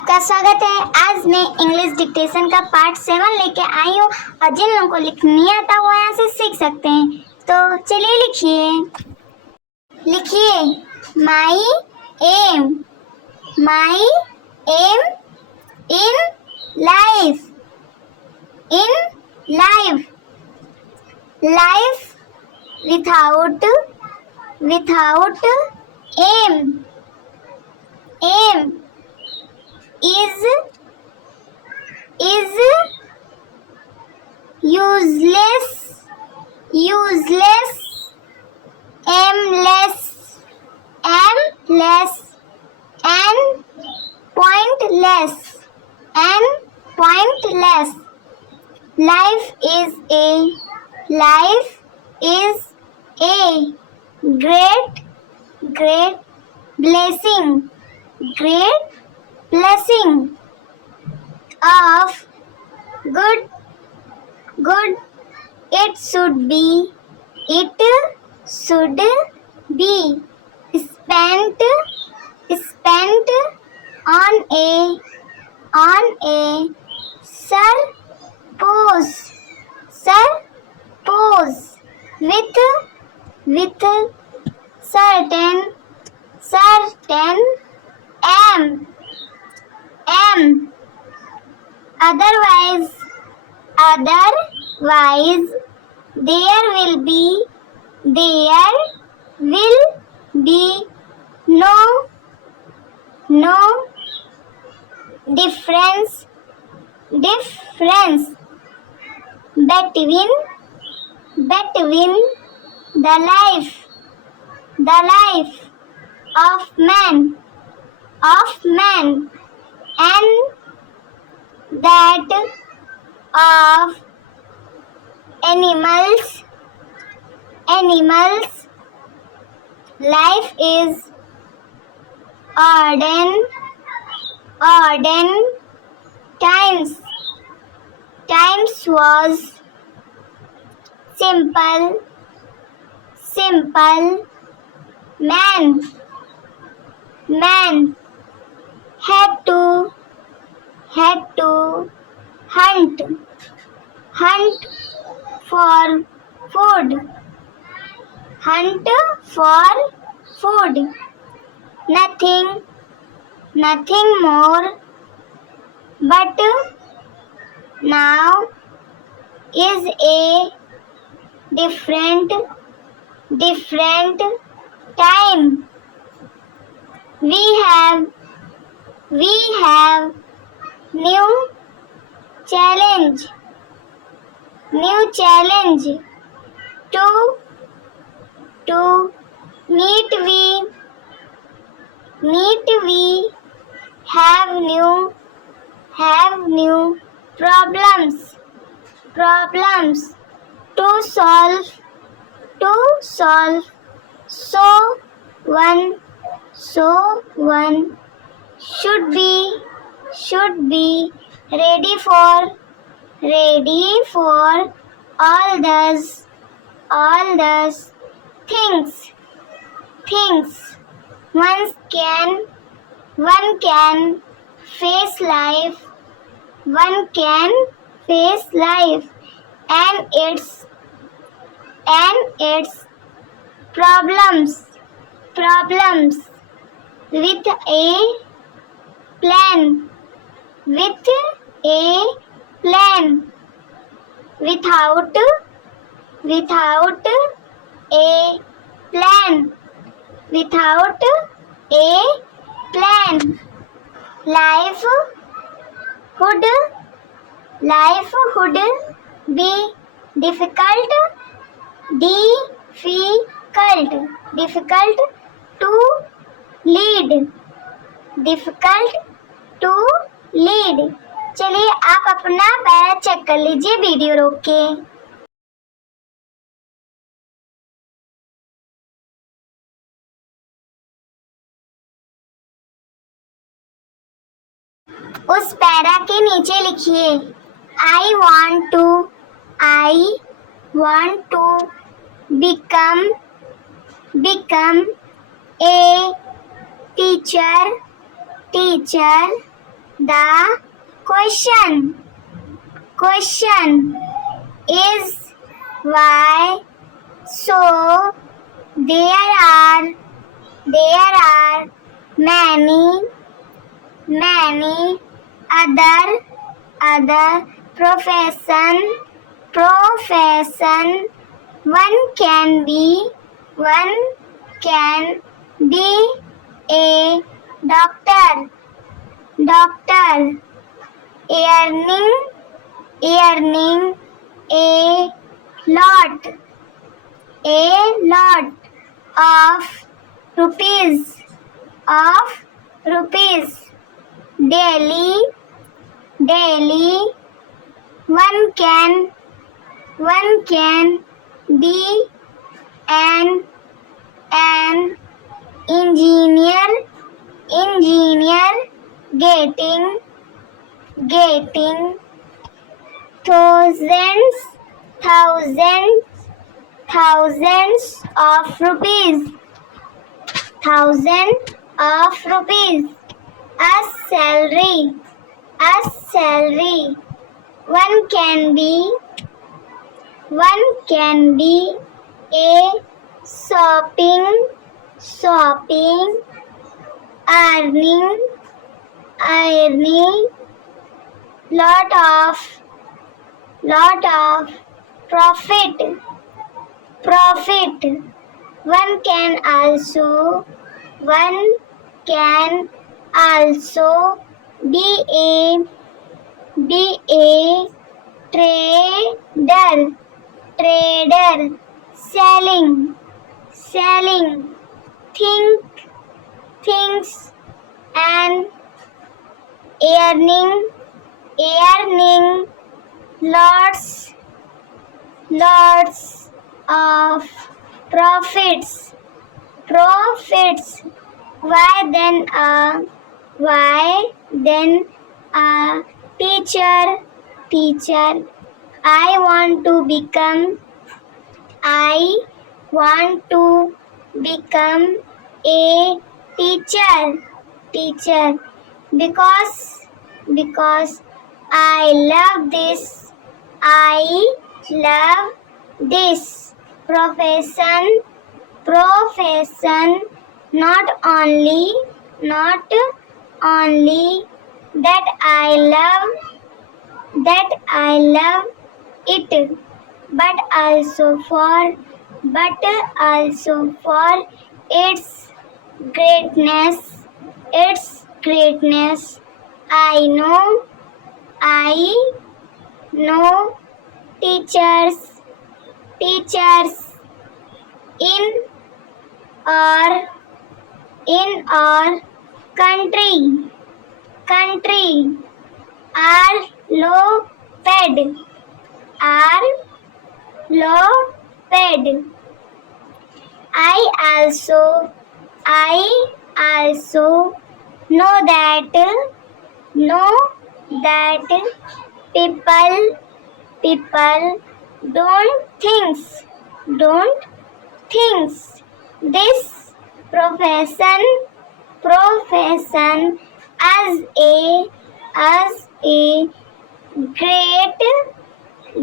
आपका स्वागत है। आज मैं इंग्लिश डिक्टेशन का पार्ट 7 लेके आई हूँ और जिन लोगों को लिखना नहीं आता वो यहाँ से सीख सकते हैं। तो चलिए लिखिए my aim in life life without aim is useless aimless and pointless life is a great blessing of good it should be spent on a purpose with certain aim. Otherwise there will be no difference between the life of man and that of animals. Life is ordained times was simple man had to hunt for food, nothing more. But now is a different time. We have new challenge to meet. We have new problems to solve. So one should be ready for all those things one can face life and its problems with a plan without a plan life would be difficult to lead. चलिए आप अपना para check कर लीजिए video रोक के। उस para के नीचे लिखिए I want to become a teacher The question is why. So there are many other profession. One can be a doctor, earning a lot of rupees daily. One can be an engineer getting thousands of rupees as salary. One can be a shopping earning lot of profit. One can also be a trader selling things and earning lots of profits. Why then a teacher? I want to become a teacher because I love this profession. Not only that I love it, but also for its greatness. I know teachers in our country are low paid. I also know that people don't think this profession as a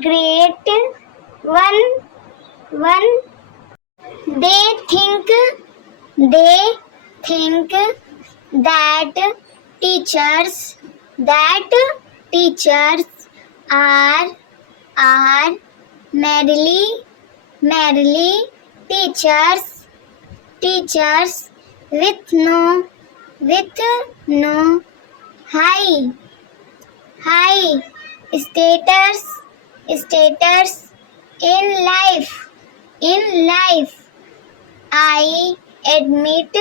great one. They think that teachers are merely teachers with no high status in life. I admit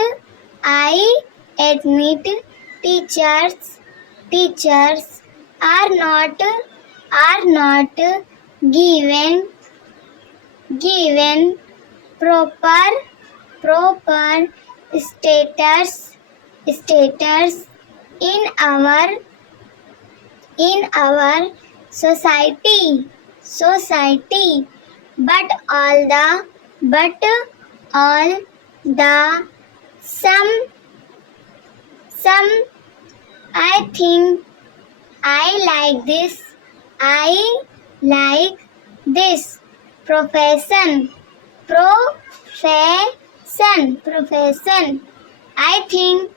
teachers are not given proper status in our society. But all the some I think I like this. I like this. Profession. Profession. I think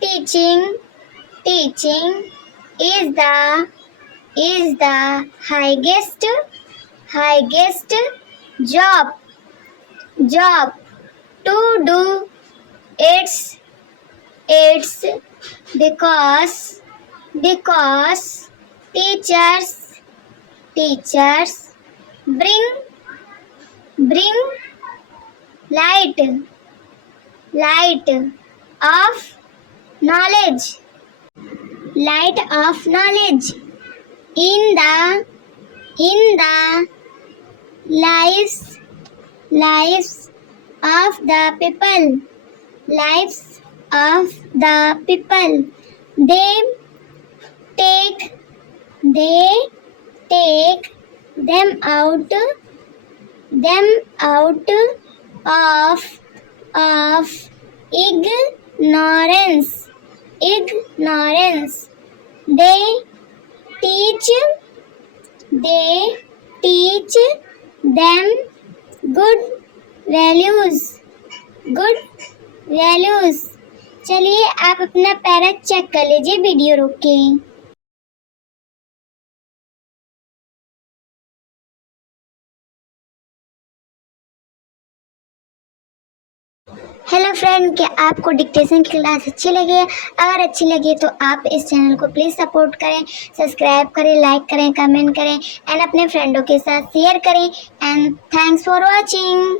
teaching is the highest job to do. It's because teachers bring light of knowledge in the lives of the people. They take them out of ignorance. They teach them good values. चलिए आप अपना para check कर लीजिए video रोक के। Hello friend, क्या आपको dictation की क्लास अच्छी लगी है? अगर अच्छी लगी तो आप इस चैनल को प्लीज़ सपोर्ट करें, सब्सक्राइब करें, लाइक करें, कमेंट करें एंड अपने फ्रेंडों के साथ शेयर करें एंड थैंक्स फॉर वॉचिंग।